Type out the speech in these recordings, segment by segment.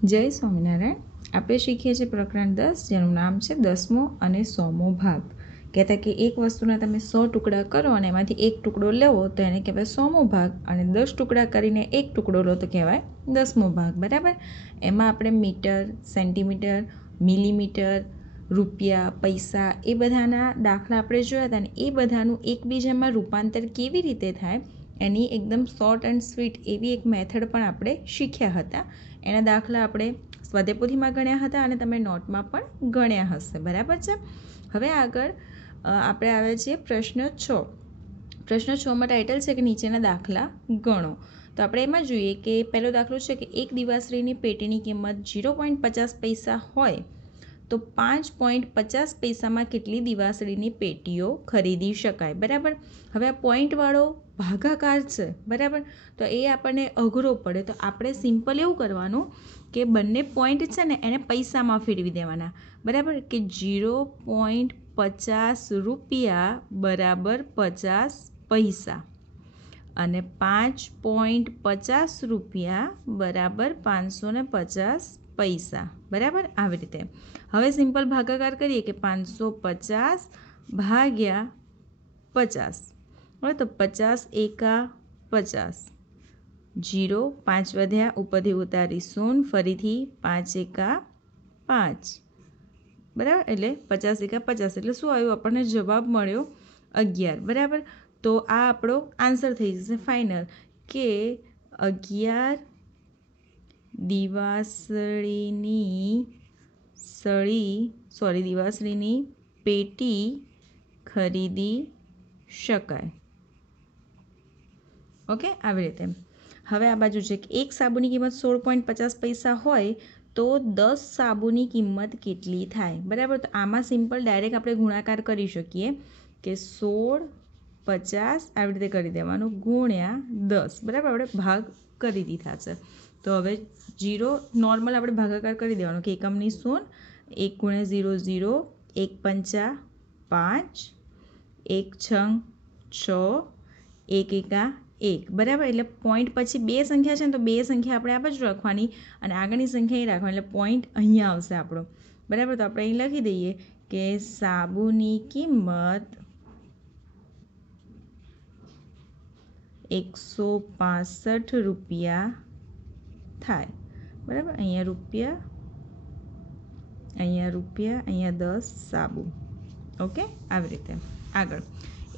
જય સ્વામિનારાયણ. આપણે શીખીએ છીએ પ્રકરણ 10, જેનું નામ છે 10મો અને 100મો ભાગ. કહેતા કે એક વસ્તુના તમે 100 ટુકડા કરો અને એમાંથી એક ટુકડો લેવો તો એને કહેવાય 100મો ભાગ, અને 10 ટુકડા કરીને એક ટુકડો લો તો કહેવાય 10મો ભાગ. બરાબર. એમાં આપણે મીટર, સેન્ટીમીટર, મિલીમીટર, રૂપિયા, પૈસા એ બધાના દાખલા આપણે જોયા હતા, અને એ બધાનું એકબીજામાં રૂપાંતર કેવી રીતે થાય એની એકદમ શોર્ટ એન્ડ સ્વીટ એવી એક મેથડ પણ આપણે શીખ્યા હતા. એના દાખલા આપણે સ્વાધ્યાયપોથીમાં ગણ્યા હતા અને તમે નોટમાં પણ ગણ્યા હશે. બરાબર છે. હવે આગળ આપણે આવે છીએ પ્રશ્ન 6. પ્રશ્ન 6માં ટાઇટલ છે કે નીચેના દાખલા ગણો. તો આપણે એમાં જોઈએ કે પહેલો દાખલો છે કે એક દિવાસળીની પેટીની કિંમત 0.50 પૈસા હોય તો 5.50 પૈસામાં કેટલી દિવાસળીની પેટીઓ ખરીદી શકાય. બરાબર. હવે આ પોઈન્ટવાળો ભાગાકાર છે. બરાબર. તો એ આપણને અઘરો પડે, તો આપણે સિમ્પલ એવું કરવાનું કે બંને પોઈન્ટ છે ને એને પૈસામાં ફેરવી દેવાના. બરાબર. કે 0.50 રૂપિયા બરાબર 50 પૈસા અને 5.50 રૂપિયા બરાબર 550 પૈસા. બરાબર. આવી રીતે હવે સિમ્પલ ભાગાકાર કરીએ કે 550 ભાગ્યા 50. બરાબર. તો 50 એકા 50, 0 5 વધ્યા, ઉપરથી ઉતારી 0, ફરીથી 5 એકા 5. બરાબર. એટલે 50 એકા 50 એટલે શું આવ્યું? આપણને જવાબ મળ્યો 11. બરાબર. તો આ આપણો આન્સર થઈ જશે ફાઇનલ, કે 11 દિવાસળીની પેટી ખરીદી શકાય. ઓકે, આવી રીતે. હવે આ બાજુ છે કે એક સાબુની કિંમત 16.50 પૈસા હોય તો 10 સાબુની કિંમત કેટલી થાય. બરાબર. તો આમાં સિમ્પલ ડાયરેક્ટ આપણે ગુણાકાર કરી શકીએ કે 16.50 આવી રીતે કરી દેવાનું ગુણ્યા 10. બરાબર. આપણે ભાગ કરી દીધા છે. તો હવે 0 નોર્મલ આપણે ભાગાકાર કરી દેવાનો કે એકમની 0, 1 ગુણ્યા 0 0, 1 પંચા 5, 1 છંગ 6, 1 એકા 1. બરાબર. એટલે પોઈન્ટ પછી બે સંખ્યા છે ને, તો બે સંખ્યા આપણે આ બાજુ રાખવાની અને આગળની સંખ્યા એ રાખવાની, એટલે પોઈન્ટ અહીંયા આવશે આપણો. બરાબર. તો આપણે અહીં લખી દઈએ કે સાબુની કિંમત 165 રૂપિયા થાય. બરાબર. અહીંયા રૂપિયા, અહીંયા 10 સાબુ. ઓકે, આવી રીતે. આગળ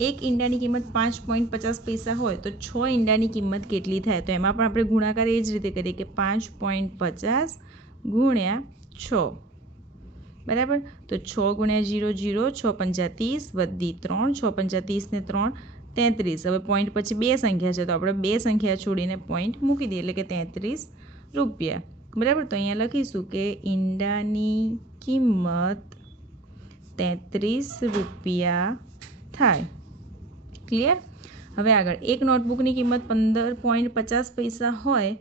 એક ઈંડાની કિંમત 5.50 પૈસા હોય તો 6 ઈંડાની કિંમત કેટલી થાય. તો એમાં પણ આપણે ગુણાકાર એ જ રીતે કરીએ કે 5.50 ગુણ્યા 6. બરાબર. તો 6 ગુણ્યા 0 0, 6 પંચા 30, વધી 3, 6 પંચા 30 ને 3 33. હવે પોઈન્ટ પછી બે સંખ્યા છે તો આપણે બે સંખ્યા છોડીને પોઈન્ટ મૂકી દઈએ, એટલે કે 33 રૂપિયા. બરાબર. તો અહીંયા લખીશું કે ઈંડાની કિંમત 33 રૂપિયા થાય. ક્લિયર. હવે આગળ એક નોટબુકની કિંમત 15.50 પૈસા હોય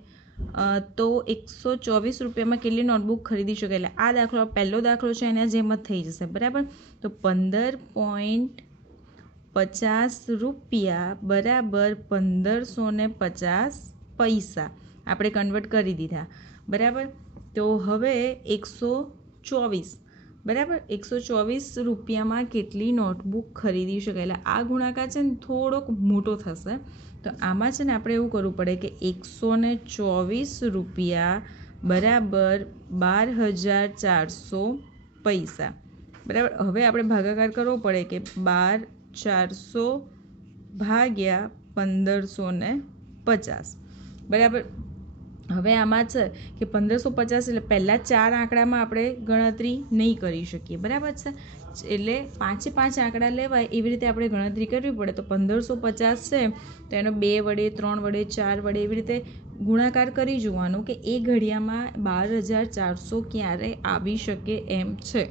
તો 124 રૂપિયામાં કેટલી નોટબુક ખરીદી શકાય. એટલે આ દાખલો, પહેલો દાખલો છે એના જેમ જ થઈ જશે. બરાબર. તો 15.50 રૂપિયા બરાબર 1550 પૈસા આપણે કન્વર્ટ કરી દીધા. બરાબર. તો હવે 124, બરાબર, 124 રૂપિયામાં કેટલી નોટબુક ખરીદી શકાય. એટલે આ ગુણાકાર છે ને થોડોક મોટો થશે. તો આમાં છે ને આપણે એવું કરવું પડે કે 124 રૂપિયા બરાબર 12,400 પૈસા. બરાબર. હવે આપણે ભાગાકાર કરવો પડે કે 12,400 ભાગ્યા 1550. બરાબર. હવે આમાં છે કે 1550 એટલે પહેલાં 4 આંકડામાં આપણે ગણતરી નહીં કરી શકીએ. બરાબર છે. એટલે 5 આંકડા લેવાય એવી રીતે આપણે ગણતરી કરવી પડે. તો 1550 છે તો એનો 2 વડે, 3 વડે, 4 વડે એવી રીતે ગુણાકાર કરી જોવાનું કે એ ઘડિયામાં 12,400 ક્યારે આવી શકે એમ છે.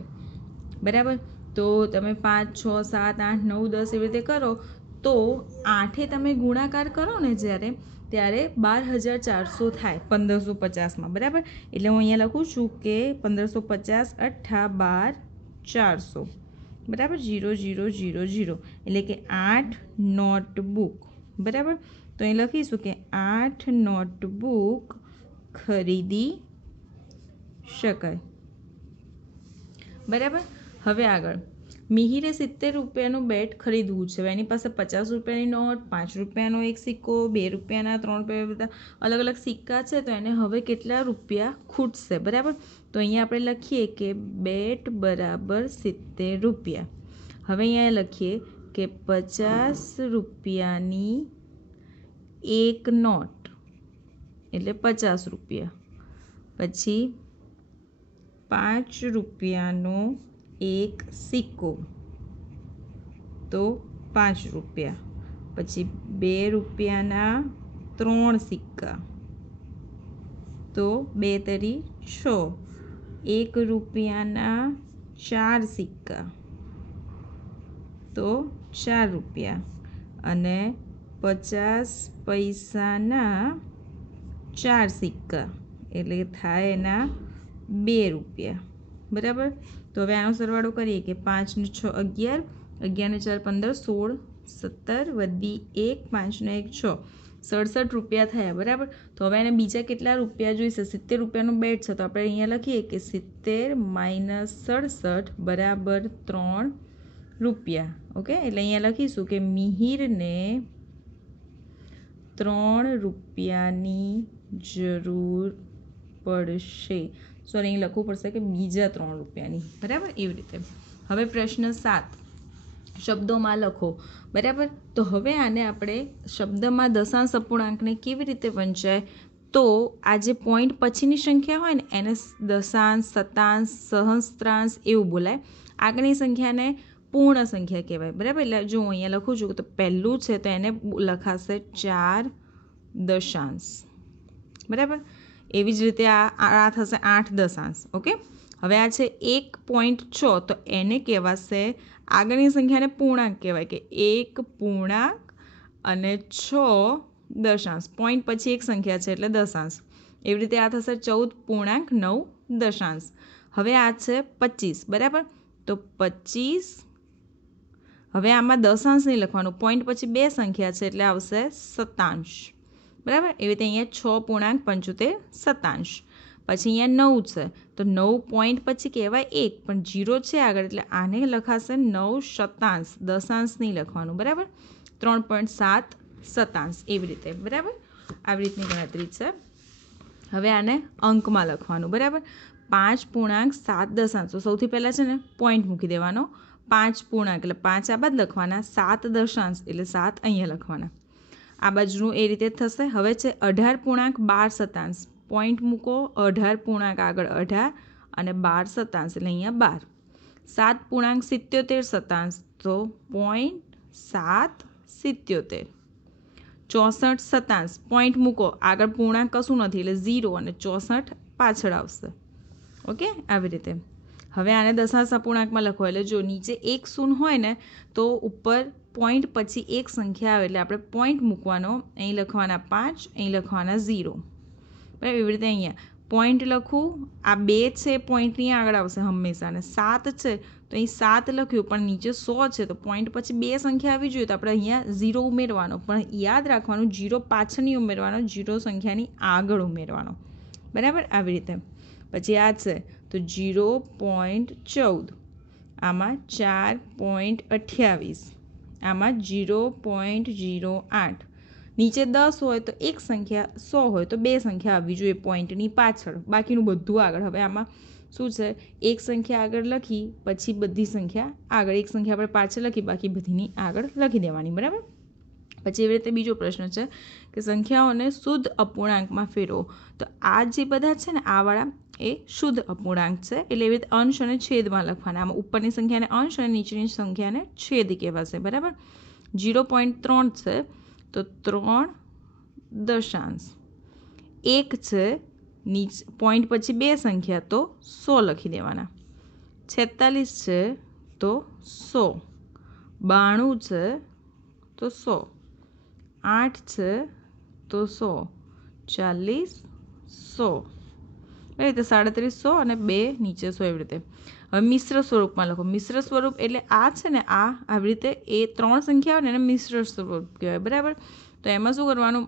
બરાબર. તો તમે 5, 6, 7, 8, 9, 10 એવી રીતે કરો તો 8એ તમે ગુણાકાર કરો ને ત્યારે 12,400 થાય 1550માં. બરાબર. એટલે હું અહીંયા લખું છું કે 1550 8 12,400. બરાબર. 0 0 0 0 એટલે કે 8 નોટબુક. બરાબર. તો અહીં લખીશું કે 8 નોટબુક ખરીદી શકાય. બરાબર. હવે આગળ મિહિરે 70 રૂપિયાનું બેટ ખરીદવું છે. એની પાસે 50 રૂપિયાની નોટ, 5 રૂપિયાનો એક સિક્કો, 2 રૂપિયાના, 3 રૂપિયા, બધા અલગ અલગ સિક્કા છે. તો એને હવે કેટલા રૂપિયા ખૂટશે? બરાબર. તો અહીંયા આપણે લખીએ કે બેટ બરાબર 70 રૂપિયા. હવે અહીંયા લખીએ કે 50 રૂપિયાની એક નોટ એટલે 50 રૂપિયા, પછી 5 રૂપિયાનો એક સિક્કો તો 5 રૂપિયા, પછી 2 રૂપિયાના 3 સિક્કા તો 2 તરી 6, 1 રૂપિયાના 4 સિક્કા તો 4 રૂપિયા, અને 50 પૈસાના 4 સિક્કા એટલે થાય એના 2 રૂપિયા. બરાબર. તો હવે આનો સરવાળો કરીએ કે 5 ને 6 11, 11 ને 4 15, 16 17 વધી 1, 5 ને 1 6, 67 રૂપિયા થયા. બરાબર. તો હવે એને બીજા કેટલા રૂપિયા જોઈશે? 70 રૂપિયાનું બેટ છે તો આપણે અહીંયા લખીએ કે 70 માઇનસ 67 બરાબર 3 રૂપિયા. ઓકે, એટલે અહીંયા લખીશું કે મિહિરને 3 રૂપિયાની જરૂર પડશે. સોરી, અહીં લખવું પડશે કે બીજા 3 રૂપિયાની. બરાબર, એવી રીતે. હવે પ્રશ્ન 7 શબ્દોમાં લખો. બરાબર. તો હવે આને આપણે શબ્દમાં દશાંશ અપૂર્ણાંકને કેવી રીતે વંચાય? તો આ જે પોઈન્ટ પછીની સંખ્યા હોય ને એને દશાંશ, શતાંશ, સહસ્ત્રાંશ એવું બોલાય. આગળની સંખ્યાને પૂર્ણ સંખ્યા કહેવાય. બરાબર. એટલે જો હું અહીંયા લખું છું તો પહેલું છે તો એને લખાશે 4 દશાંશ. બરાબર. એવી જ રીતે આ થશે 8 દશાંશ. ઓકે. હવે આ છે 1.6 તો એને કહેવાશે, આગળની સંખ્યાને પૂર્ણાંક કહેવાય કે 1 પૂર્ણાંક અને 6 દશાંશ. પોઈન્ટ પછી એક સંખ્યા છે એટલે દશાંશ. એવી રીતે આ થશે 14.9 દશાંશ. હવે આ છે 25. બરાબર. તો 25. હવે આમાં દશાંશ નહીં લખવાનું, પોઈન્ટ પછી બે સંખ્યા છે એટલે આવશે શતાંશ. બરાબર. એવી રીતે અહીંયા 6.75 શતાંશ. પછી અહીંયા 9 છે તો 9 પોઈન્ટ પછી કહેવાય 1 પણ 0 છે આગળ એટલે આને લખાશે 9 શતાંશ. દશાંશ નહીં લખવાનું. બરાબર. 3.7 શતાંશ એવી રીતે. બરાબર. આવી રીતની ગણતરી છે. હવે આને અંકમાં લખવાનું. બરાબર. 5.7 દશાંશ. તો સૌથી પહેલાં છે ને પોઈન્ટ મૂકી દેવાનો. 5 પૂર્ણાંક એટલે 5 આ બાદ લખવાના, 7 દશાંશ એટલે 7 અહીંયા લખવાના. આ બાજુનું એ રીતે થશે. હવે છે 18.12 શતાંશ. પોઈન્ટ મૂકો, 18 પૂર્ણાંક આગળ 18 અને 12 શતાંશ એટલે અહીંયા 12. 7.77 શતાંશ તો 0.777. 64 શતાંશ. પોઈન્ટ મૂકો, આગળ પૂર્ણાંક કશું નથી એટલે 0 અને 64 પાછળ આવશે. ઓકે, આવી રીતે. હવે આને દશાંશ અપૂર્ણાંકમાં લખો એટલે જો નીચે 1 શૂન્ય હોય ને તો ઉપર પોઈન્ટ પછી એક સંખ્યા આવે એટલે આપણે પોઈન્ટ મૂકવાનો. અહીં લખવાના 5, અહીં લખવાના 0. બરાબર. એવી રીતે અહીંયા પોઈન્ટ લખું, આ 2 છે પોઈન્ટની આગળ આવશે હંમેશા, અને 7 છે તો અહીં 7 લખ્યું પણ નીચે 100 છે તો પોઈન્ટ પછી બે સંખ્યા આવી જોઈએ તો આપણે અહીંયા 0 ઉમેરવાનો. પણ યાદ રાખવાનું 0 પાછળ નહીં ઉમેરવાનો, 0 સંખ્યાની આગળ ઉમેરવાનો. બરાબર. આવી રીતે. પછી આ છે તો 0.14, આમાં 4.28, આમાં 0.08. નીચે 10 હોય તો એક સંખ્યા, 100 હોય તો બે સંખ્યા આવવી જોઈએ પોઈન્ટની પાછળ, બાકીનું બધું આગળ. હવે આમાં શું છે, એક સંખ્યા આગળ લખી પછી બધી સંખ્યા આગળ, એક સંખ્યા આપણે પાછળ લખી બાકી બધીની આગળ લખી દેવાની. બરાબર. પછી એવી રીતે બીજો પ્રશ્ન છે કે સંખ્યાઓને શુદ્ધ અપૂર્ણાંકમાં ફેરવો. તો આ જે બધા છે ને આવાળા એ શુદ્ધ અપૂર્ણાંક છે એટલે એવી રીતે અંશ અને છેદમાં લખવાના. આમાં ઉપરની સંખ્યાને અંશ અને નીચેની સંખ્યાને છેદ કહેવાશે. બરાબર. 0.3 છે તો 3 દશાંશ. 1 છે પોઈન્ટ પછી બે સંખ્યા તો 100 લખી દેવાના. 46 છે તો 100. 92 છે તો 100. 8 છે તો 100. 40 100. એ રીતે 3700 અને 2 નીચે 100 એવી રીતે. હવે મિશ્ર સ્વરૂપમાં લખો. મિશ્ર સ્વરૂપ એટલે આ છે ને આ આવી રીતે એ 3 સંખ્યા આવે ને એને મિશ્ર સ્વરૂપ કહેવાય. બરાબર. તો એમાં શું કરવાનું,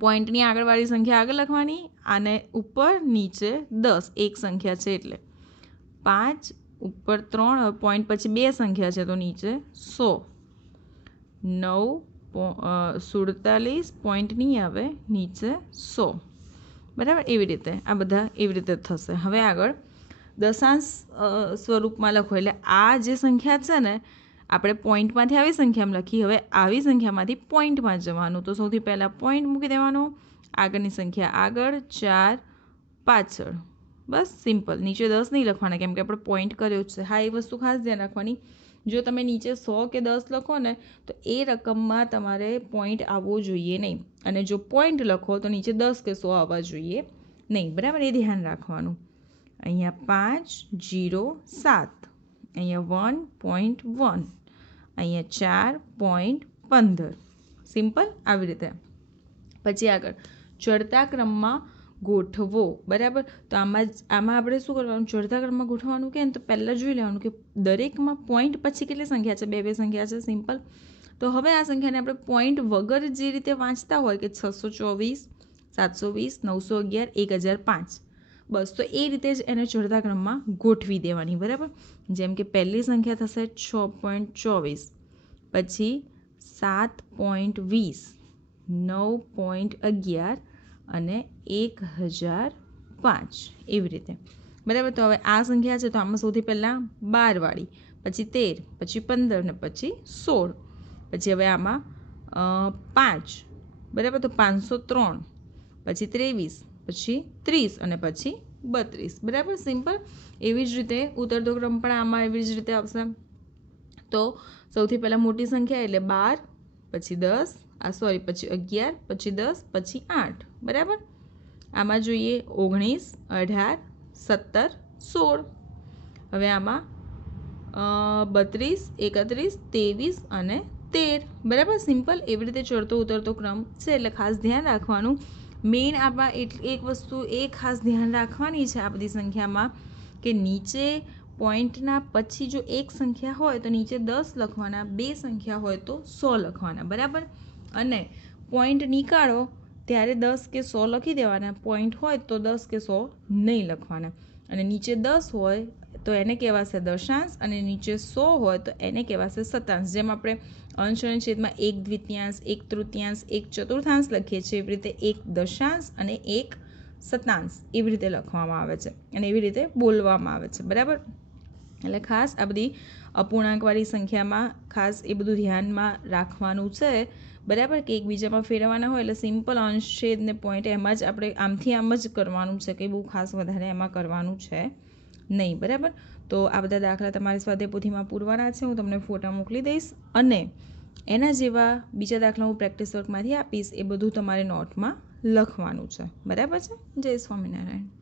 પોઈન્ટની આગળવાળી સંખ્યા આગળ લખવાની અને ઉપર નીચે 10 એક સંખ્યા છે એટલે 5 ઉપર 3 પોઈન્ટ પછી 2 સંખ્યા છે તો નીચે 100 9 47 પોઈન્ટ નહીં આવે નીચે 100 બરાબર એવી રીતે આ બધા એવી રીતે થશે. હવે આગળ દશાંશ સ્વરૂપમાં લખો એટલે આ જે સંખ્યા છે ને આપણે પોઈન્ટમાંથી આવી સંખ્યામાં લખી હવે આવી સંખ્યામાંથી પોઈન્ટમાં જવાનું તો સૌથી પહેલાં પોઈન્ટ મૂકી દેવાનો આગળની સંખ્યા આગળ 4 પાછળ બસ સિમ્પલ નીચે 10 નહીં લખવાના કેમ કે આપણે પોઈન્ટ કર્યો જ છે. હા એ વસ્તુ ખાસ ધ્યાન રાખવાની જો તમે નીચે 100 કે 10 લખો ને તો એ રકમમાં તમારે પોઈન્ટ આવવો જોઈએ નહીં અને જો પોઈન્ટ લખો તો નીચે 10 કે 100 આવવા જોઈએ નહીં બરાબર એ ધ્યાન રાખવાનું. અહીંયા 5 0 7 અહીંયા 1.1 અહીંયા 4.15 સિમ્પલ આવી રીતે. પછી આગળ ચડતા ક્રમમાં ગોઠવો બરાબર તો આમાં આપણે શું કરવાનું ચડતા ક્રમમાં ગોઠવવાનું કે તો પહેલાં જોઈ લેવાનું કે દરેકમાં પોઈન્ટ પછી કેટલી સંખ્યા છે બે સંખ્યા છે સિમ્પલ. તો હવે આ સંખ્યાને આપણે પોઈન્ટ વગર જે રીતે વાંચતા હોય કે 624 720 911 1005 બસ તો એ રીતે જ એને ચડતા ક્રમમાં ગોઠવી દેવાની બરાબર. જેમ કે પહેલી સંખ્યા થશે 6.24 પછી 7.20 9.11 અને 1005 એવી રીતે બરાબર. તો હવે આ સંખ્યા છે તો આમાં સૌથી પહેલાં 12 વાળી પછી 13 પછી 15 ને પછી 16 પછી હવે આમાં 5 બરાબર તો 503 પછી 23 પછી 30 અને પછી 32 બરાબર સિમ્પલ. એવી જ રીતે ઉતરતો ક્રમ પણ આમાં એવી જ રીતે આવશે. તો સૌથી પહેલાં મોટી સંખ્યા એટલે 12 પછી 10 પછી 11 પછી 10 પછી 8 બરાબર. આમાં જોઈએ 19 18 17 16 હવે આમાં 32 31 23 અને 13 બરાબર સિમ્પલ. એવી રીતે ચડતો ઉતરતો ક્રમ છે એટલે ખાસ ધ્યાન રાખવાનું. મેઇન આમાં એક વસ્તુ એ ખાસ ધ્યાન રાખવાની છે આ બધી સંખ્યામાં કે નીચે પોઈન્ટના પછી જો એક સંખ્યા હોય તો નીચે 10 લખવાના બે સંખ્યા હોય તો 100 લખવાના બરાબર. અને પોઈન્ટ નીકાળો ત્યારે 10 કે 100 લખી દેવાના પોઈન્ટ હોય તો 10 કે 100 નહીં લખવાના અને નીચે 10 હોય તો એને કહેવાશે દશાંશ અને નીચે 100 હોય તો એને કહેવાશે શતાંશ. જેમ આપણે અંશ અને છેદમાં 1 દ્વિતીયાંશ 1 તૃતીયાંશ 1 ચતુર્થાંશ લખીએ છીએ એવી રીતે 1 દશાંશ અને 1 શતાંશ એવી રીતે લખવામાં આવે છે અને એવી રીતે બોલવામાં આવે છે બરાબર. એટલે ખાસ આ બધી અપૂર્ણાંકવાળી સંખ્યામાં ખાસ એ બધું ધ્યાનમાં રાખવાનું છે બરાબર કે એકબીજામાં ફેરવવાના હોય એટલે સિમ્પલ અંશ છેદ ને પોઈન્ટ એમાં જ આપણે આમથી આમ જ કરવાનું છે કે બહુ ખાસ વધારે એમાં કરવાનું છે નહીં બરાબર. તો આ બધા દાખલા તમારી સ્વાધ્યાય પોથીમાં પૂરવાના છે હું તમને ફોટા મોકલી દઈશ અને એના જેવા બીજા દાખલા હું પ્રેક્ટિસ વર્કમાંથી આપીશ એ બધું તમારે નોટમાં લખવાનું છે બરાબર છે. જય સ્વામિનારાયણ.